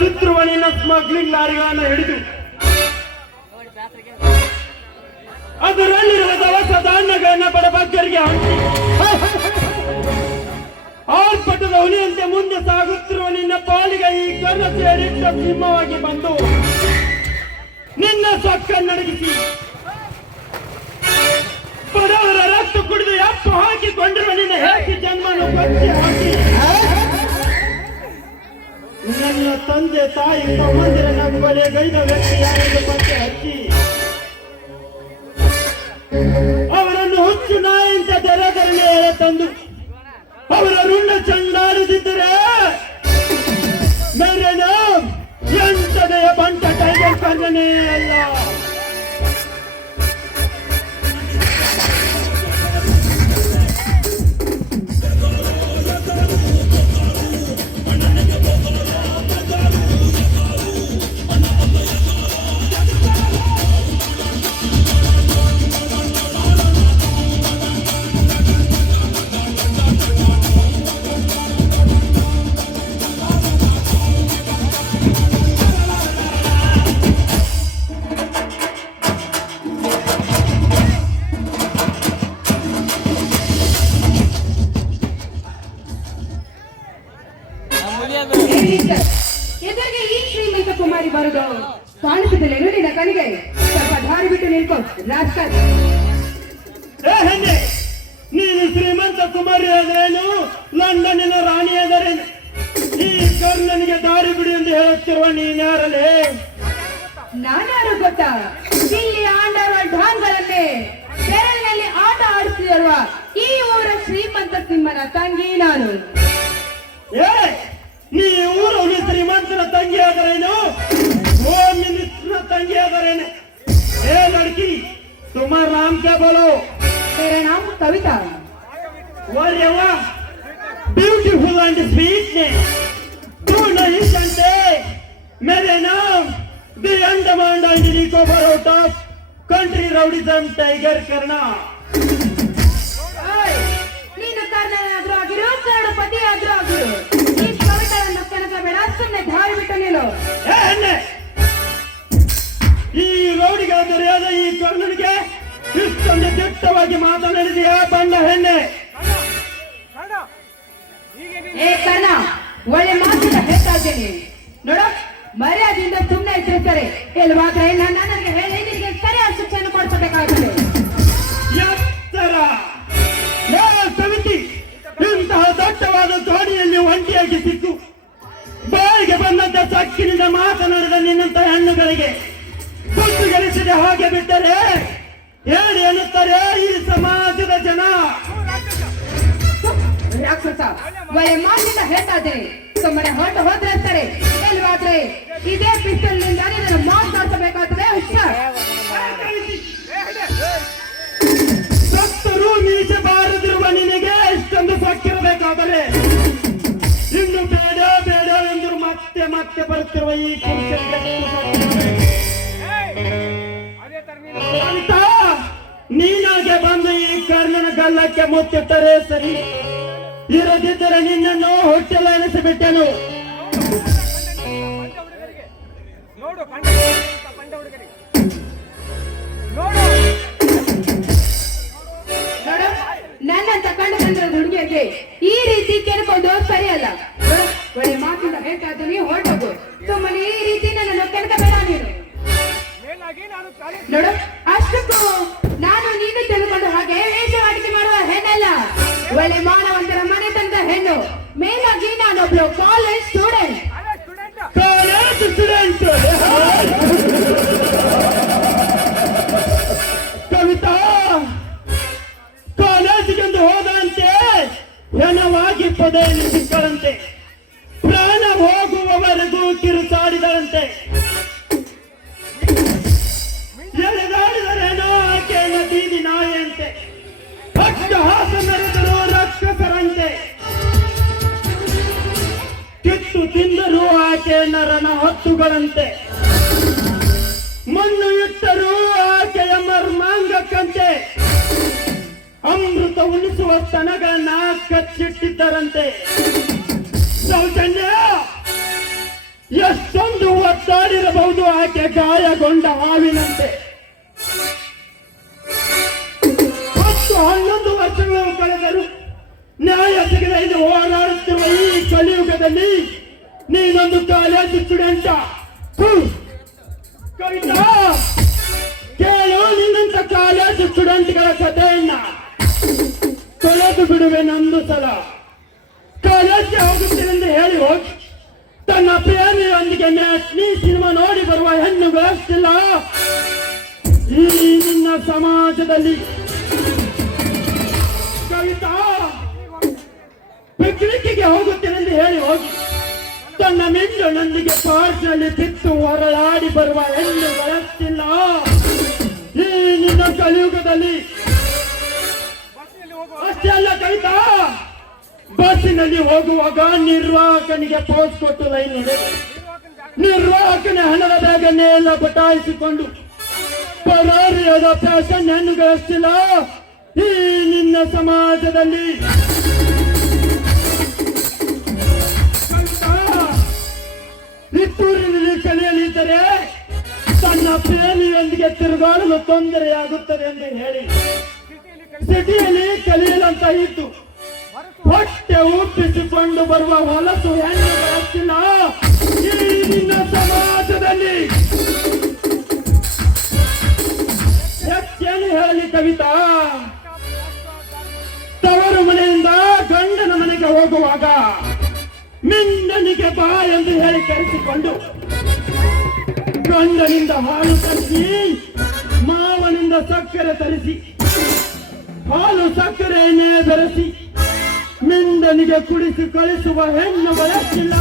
ಸುತ್ತಿರುವ ನಿನ್ನ ಸ್ಮಗ್ಲಿಂಗ್ ಲಾರಿಗಳನ್ನ ಹಿಡಿದು ಅದರಲ್ಲಿರುವ ದವಸ ಧಾನ್ಯಗಳನ್ನ ಬಡಬಗ್ಗರಿಗೆ ಹಂಚಿ ಆರ್ಭಟದ ಹುಲಿಯಂತೆ ಮುಂದೆ ಸಾಗುತ್ತಿರುವ ನಿನ್ನ ಪಾಲಿಗೆ ಈ ಕರ್ಣ ಸೇರಿಟ್ಟ ಸಿಂಹವಾಗಿ ಬಂದು ನಿನ್ನ ಸೊಕ್ಕನ್ನಡಗಿಸಿ ಬಡವರ ರಕ್ತ ಕುಡಿದು ಎಪ್ಪು ಹಾಕಿಕೊಂಡಿರುವ ನಿನ್ನ ಹೇಸಿ ಜನ್ಮನು ಕಚ್ಚಿ ಹಾಕಿ ನನ್ನ ತಂದೆ ತಾಯಿ ತಮ್ಮಂದಿರನ್ನ ಕೊಲೆಗೈದ ವ್ಯಕ್ತಿ ಯಾರೆಂದು ಪತ್ತೆ ಹಚ್ಚಿ ಅವರನ್ನು ಹುಚ್ಚು ನಾಯಿಂದ ದರದರನೆ ತಂದು ಅವರ ರುಂಡ ಚಂಡಾಡುತ್ತಿದ್ದರೆ ಮೇರೇನ ಎಂಟನೆಯ ಬಂಟ ಟೈಗರ್ ಕರ್ಣನೇ ಅಲ್ಲ. ಎದುರಿಗೆ ಈ ಶ್ರೀಮಂತ ಕುಮಾರಿ ಬರುದು ಕಾಣಿಸುತ್ತಿಲ್ಲ ನಿನ್ನ ಕಣಿಗೆ ಸ್ವಲ್ಪ ದಾರಿ ಬಿಟ್ಟು ನಿಲ್ಕೊ ರಾಜ್ಕರ್. ನೀನು ಶ್ರೀಮಂತ ಕುಮಾರಿ ಆದರೇನು ಲಂಡನ್ನಿನ ರಾಣಿ ಆದರೇನು ಈ ಕರ್ಣನಿಗೆ ದಾರಿ ಬಿಡು ಎಂದು ಹೇಳುತ್ತಿರುವ ನೀನ್ಯಾರಲೇ? ನಾನ್ಯಾರು ಗೊತ್ತಾ? ಇಲ್ಲಿ ಆಂಡವ ಢಾನ್ಗಳನ್ನೇ ಬೆರಳಿನಲ್ಲಿ ಆಟ ಆಡುತ್ತಿರುವ ಈ ಊರ ಶ್ರೀಮಂತ ಸಿಂಹನ ತಂಗಿ ನಾನು. ನೀ ಊರಲ್ಲಿ ಶ್ರೀಮಂತನ ತಂಗಿ ಆದರೇನು ಹೋಮ್ ಮಿನಿಸ್ಟರ್ ತಂಗಿ ಆದರೇನು? ಏ ಲड़की तुम्हारा नाम क्या बोलो? मेरा नाम कविता. वाह वाह ब्यूटीफुल एंड स्वीट ने तू नहीं जानते मेरे नाम the Andaman and Nicobar out of country rowdyism tiger Karna. ನೀನು ಕರ್ಣನಾದ್ರೂ ಆಗಿರು ಕರ್ಣಪತಿ ಆದ್ರೂ ಆಗಿರು ಈ ಕವಿತೆಯನ್ನು ಕನಕ ಬೇಡ ಸುಮ್ಮನೆ ದಾರಿ ಬಿಟ್ಟು ನೀನು. ಈ ರೌಡಿಗಳ ದೊರೆಯಾದ ಈ ಕರ್ಣನಿಗೆ ಇಷ್ಟೊಂದು ದಿಟ್ಟವಾಗಿ ಮಾತನಾಡಿದೆಯಾ ಬಣ್ಣ ಹೆಣ್ಣೆ? ಏ ಕರ್ಣ ಒಳ್ಳೆ ಮಾತಿನ ಹೇಳ್ತಾ ಇದ್ದೇನೆ ನೋಡ, ಮರ್ಯಾದೆಯಿಂದ ಸುಮ್ಮನೆ ಇದ್ರೆ ಸರಿ, ಇಲ್ವಾದ್ರೆ ನನಗೆ ಹೇಳಿ ನಿನಗೆ ಸರಿಯಾದ ಶಿಕ್ಷಣ ಕೊಡಿಸಬೇಕಾಗುತ್ತದೆ. ಎತ್ತರ ಕವಿತಿ ಇಂತಹ ದಟ್ಟವಾದ ಧ್ವನಿಯಲ್ಲಿ ಒಂಟಿಯಾಗಿ ಸಿಕ್ಕು ಬಾಯಿಗೆ ಬಂದಂತ ಸಕ್ಕಿನಿಂದ ಮಾತನಾಡಿದ ನಿನ್ನಂತ ಹೆಣ್ಣುಗಳಿಗೆ ಬುದ್ಧಿ ಗಳಿಸಿದ ಹಾಗೆ ಬಿಟ್ಟರೆ ಹೇಳಿ ಎನ್ನುತ್ತಾರೆ ಈ ಸಮಾಜದ ಜನ. ರಾಕ್ಷಸ ಒಳ್ಳೆ ಮಾತಿಂದ ಹೇಳ್ತಾ ಇದ್ದೇನೆ, ಸುಮ್ಮನೆ ಹೊರಟು ಹೋದ್ರೆ ಸರಿ, ಇಲ್ವಾದ್ರೆ ಇದೇ ಪಿಸ್ತೂಲ್ ನಿಂದ ನಿನ್ನನ್ನು ಮಾತನಾಡಿಸಬೇಕಾಗ್ತದೆ. ಸತ್ತರೂ ಮೀಸೆ ಬಾರದಿರುವ ನಿನಗೆ ಇಷ್ಟೊಂದು ಸಕ್ಕಿರಬೇಕಾದರೆ ಇನ್ನು ಬೇಡ ಬೇಡ ಎಂದು ಮತ್ತೆ ಮತ್ತೆ ಬರುತ್ತಿರುವ ಈ ಅಂತ ನೀನಾಗೆ ಬಂದು ಈ ಕರ್ಣನ ಗಲ್ಲಕ್ಕೆ ಮುತ್ತಿಟ್ಟರೆ ಸರಿ, ಇರದಿದ್ದರೆ ನಿನ್ನನ್ನು ಹೊಟ್ಟೆಲ್ಲ ಎನಿಸಿಬಿಟ್ಟೆನು. ನನ್ನಂತ ಕಂಡು ಬಂದಿರೋ ಹುಡುಗಿಯರಿಗೆ ಈ ರೀತಿ ಕೆಣಕೊಂಡು ಸರಿಯಲ್ಲ. ಒಳ್ಳೆ ಮಾತಿಂದ ಹೇಳ್ತಾ ಇದ್ದೀನಿ, ಹೊರಟೋಗು. ಸುಮ್ಮನೆ ಈ ರೀತಿ ನನ್ನನ್ನು ಕೆಣಕಬೇಡ ನೀನು. ನೋಡು, ಅಷ್ಟಕ್ಕೂ ನಾನು ನೀನು ತಿಳ್ಕೊಂಡು ಹಾಗೆ ವೇಷವಾಟಿಕೆ ಮಾಡುವ ಹೆಣ್ಣಲ್ಲ, ಒಳ್ಳೆ ಮಾನವಂತರ ಮನೆತನದ ಹೆಣ್ಣು. ಮೇಲಾಗಿ ನಾನೊಬ್ಳು ಕಾಲೇಜ್ ಸ್ಟೂಡೆಂಟ್. ಕವಿತಾ, ಕಾಲೇಜಿಗೆಂದು ಹೋದಂತೆ ಹೆಣವಾಗಿ ಪೊದೆಯಲ್ಲಿ ಸಿಕ್ಕಳಂತೆ, ಪ್ರಾಣ ಹೋಗುವವರೆಗೂ ಕಿರುಚಾಡಿದಳಂತೆ. ಎಳೆದಾಡಿದರೇನೋ ಆಕೆಯ ಬೀದಿ ನಾಯಿಯಂತೆ, ಅಟ್ಟಹಾಸ ಮೆರೆದರು ರಕ್ಷಸರಂತೆ, ಕಿತ್ತು ತಿಂದರು ಆಕೆಯ ರಣ ಹತ್ತುಗಳಂತೆ, ಮಣ್ಣು ಇಟ್ಟರೂ ಆಕೆಯ ಮರ್ಮಾಂಗಕ್ಕಂತೆ, ಅಮೃತ ಉಳಿಸುವ ಸ್ತನಗಳನ್ನ ಕಚ್ಚಿಟ್ಟಿದ್ದರಂತೆ. ಸೌಜನ್ಯ, ಎಷ್ಟು ಆಕೆ ಗಾಯಗೊಂಡ ಹಾವಿನಂತೆ 10-11 ವರ್ಷಗಳು ಕಳೆದರು. ನ್ಯಾಯ ಸಿಗದೆ ಇದು ಹೋರಾಡುತ್ತಿರುವ ಈ ಕಲಿಯುಗದಲ್ಲಿ ನೀನೊಂದು ಕಾಲೇಜು ಸ್ಟೂಡೆಂಟ. ಕವಿತಾ, ಕೇಳು, ನಿನ್ನಂತ ಕಾಲೇಜು ಸ್ಟೂಡೆಂಟ್ಗಳ ಕಥೆಯನ್ನ ತೊಳೆದು ಬಿಡುವೆ ನಂದು ಸಲ. ಕಾಲೇಜ್ಗೆ ಹೋಗುತ್ತೇನೆಂದು ಹೇಳಿ ಹೋಗಿ ತನ್ನ ಪ್ರೇಮಿಯೊಂದಿಗೆ ಮ್ಯಾಟ್ನಿ ಸಿನಿಮಾ ನೋಡಿ ಬರುವ ಹೆಣ್ಣುಗಳಷ್ಟಿಲ್ಲ ಈ ನಿನ್ನ ಸಮಾಜದಲ್ಲಿ. ಕವಿತಾ, ಪಿಕ್ನಿಕ್ಗೆ ಹೋಗುತ್ತೇನೆಂದು ಹೇಳಿ ಹೋಗಿ ತನ್ನ ಮಿಂಡನೊಂದಿಗೆ ಪಾರ್ಕ್ನಲ್ಲಿ ಬಿತ್ತು ಹೊರಳಾಡಿ ಬರುವ ಹೆಣ್ಣುಗಳಷ್ಟಿಲ್ಲ ಈ ನಿನ್ನ ಕಲಿಯುಗದಲ್ಲಿ. ಅಷ್ಟೇ ಅಲ್ಲ ಕವಿತಾ, ಬಸ್ಸಿನಲ್ಲಿ ಹೋಗುವಾಗ ನಿರ್ವಾಹಕನಿಗೆ ಪೋಸ್ ಕೊಟ್ಟು ಲೈನ್ ನಡೆದು ನಿರ್ವಾಹಕನ ಹಣದ ಬ್ಯಾಗನ್ನೇ ಎಲ್ಲ ಬಟಾಯಿಸಿಕೊಂಡು ಪರಾರಿಯಾದ ಫ್ಯಾಷನ್ ಹೆಣ್ಣುಗಳಷ್ಟಿಲ್ಲ ಈ ನಿನ್ನ ಸಮಾಜದಲ್ಲಿ. ನಿಟ್ಟೂರಿನಲ್ಲಿ ಕಲಿಯಲಿದ್ದರೆ ತನ್ನ ಪ್ರೇಮಿಯೊಂದಿಗೆ ತಿರುಗಾಡಲು ತೊಂದರೆಯಾಗುತ್ತದೆ ಎಂದು ಹೇಳಿ ಸಿಟಿಯಲ್ಲಿ ಕಲಿಯಲಂತ ಇತ್ತು ಹೊಟ್ಟೆ ಊಪಿಸಿಕೊಂಡು ಬರುವ ಹೊಲಸು ಹೆಣ್ಣುಗಳಷ್ಟಿಲ್ಲ ಈ ನಿನ್ನ ಸಮಾಜದಲ್ಲಿ. ಹೆಚ್ಚೇನು ಹೇಳಲಿ ಕವಿತಾ, ತವರು ಮನೆಯಿಂದ ಗಂಡನ ಮನೆಗೆ ಹೋಗುವಾಗ ಮಿಂಡನಿಗೆ ಬಾ ಎಂದು ಹೇಳಿ ಕರೆಸಿಕೊಂಡು ಗಂಡನಿಂದ ಹಾಲು ತರಿಸಿ ಮಾವನಿಂದ ಸಕ್ಕರೆ ತರಿಸಿ ಹಾಲು ಸಕ್ಕರೆಯನ್ನೇ ಬೆರೆಸಿ ಮಿಂಡನಿಗೆ ಕುಡಿಸಿ ಕಳಿಸುವ ಹೆಣ್ಣುಗಳಷ್ಟಿಲ್ಲ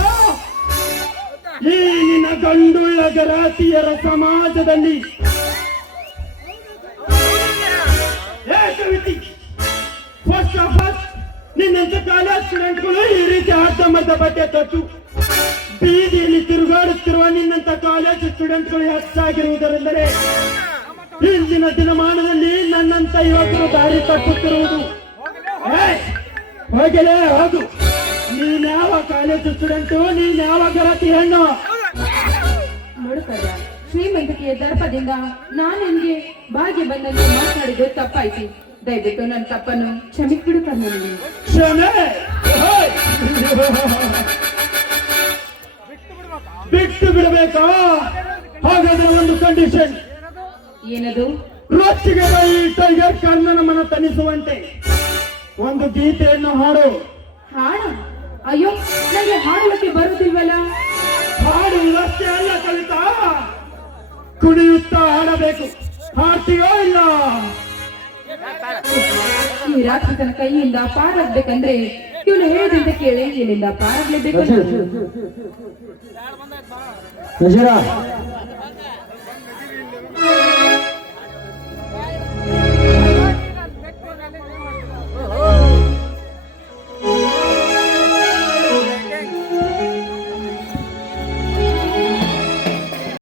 ಈ ನಿನ್ನ ಗಂಡುಳ್ಳ ಗರಾತಿಯರ ಸಮಾಜದಲ್ಲಿ. ಕವಿತಿ, ಫಸ್ಟ್ ಆಫ್ ಆಲ್ ನಿನ್ನಂತ ಕಾಲೇಜ್ ಸ್ಟೂಡೆಂಟ್ಗಳು ಈ ರೀತಿ ಅರ್ಧಮರ್ಧ ಬಟ್ಟೆ ತೊಟ್ಟು ಬೀದಿಯಲ್ಲಿ ತಿರುಗಾಡುತ್ತಿರುವ ನಿನ್ನಂತ ಕಾಲೇಜ್ ಸ್ಟೂಡೆಂಟ್ಗಳು ಹೆಚ್ಚಾಗಿರುವುದರೆಂದರೆ ಇಂದಿನ ದಿನಮಾನದಲ್ಲಿ ನನ್ನಂತ ಯುವಕರು ದಾರಿ ತಪ್ಪುತ್ತಿರುವುದು. ಹೋಗಲೇ ಹೋಗು, ನೀನ್ಯಾವ ಕಾಲೇಜು ಸ್ಟೂಡೆಂಟು, ನೀನ್ಯಾವ ಗರತಿ ಹೆಣ್ಣು? ನೋಡುತ್ತಲ್ಲ, ಶ್ರೀಮಂತಿಕೆಯ ದರ್ಪದಿಂದ ನಾನು ನಿನ್ಗೆ ಭಾಗ್ಯ ಬಂದಂತೆ ಮಾತನಾಡಿದ್ದು ತಪ್ಪಾಯ್ತು. ದಯವಿಟ್ಟು ನನ್ನ ತಪ್ಪನ್ನು ಕ್ಷಮಿಸಿಬಿಡು ಕರ್ಮನಿ. ಕ್ಷಮೆ ಬಿಟ್ಟು ಬಿಡಬೇಕಾ? ಹಾಗಾದ್ರೆ ಒಂದು ಕಂಡೀಷನ್. ಏನದು? ರೊಚ್ಚಿಗೆ ಈ ಟೈಗರ್ ಕರ್ಣನ ಮನ ತನಿಸುವಂತೆ ಒಂದು ಗೀತೆಯನ್ನು ಹಾಡು. ಹಾಡು? ಅಯ್ಯೋ, ನನಗೆ ಹಾಡಲಿಕ್ಕೆ ಬರುತ್ತಿಲ್ವಲ್ಲ. ಹಾಡುವುದಷ್ಟೇ ಅಲ್ಲ ಕವಿತಾ, ಕುಣಿಯುತ್ತಾ ಹಾಡಬೇಕು. ಹಾಡ್ತೀಯೋ ಇಲ್ಲ? ಈ ರಾಕ್ಷಸನ ಕೈಯಿಂದ ಪಾರಾಗ್ಬೇಕಂದ್ರೆ ಇವನು ಹೇಳಿದಂತೆ ಕೇಳಿ ಇಲ್ಲಿಂದ ಪಾರಾಗ್ಲೇಬೇಕು.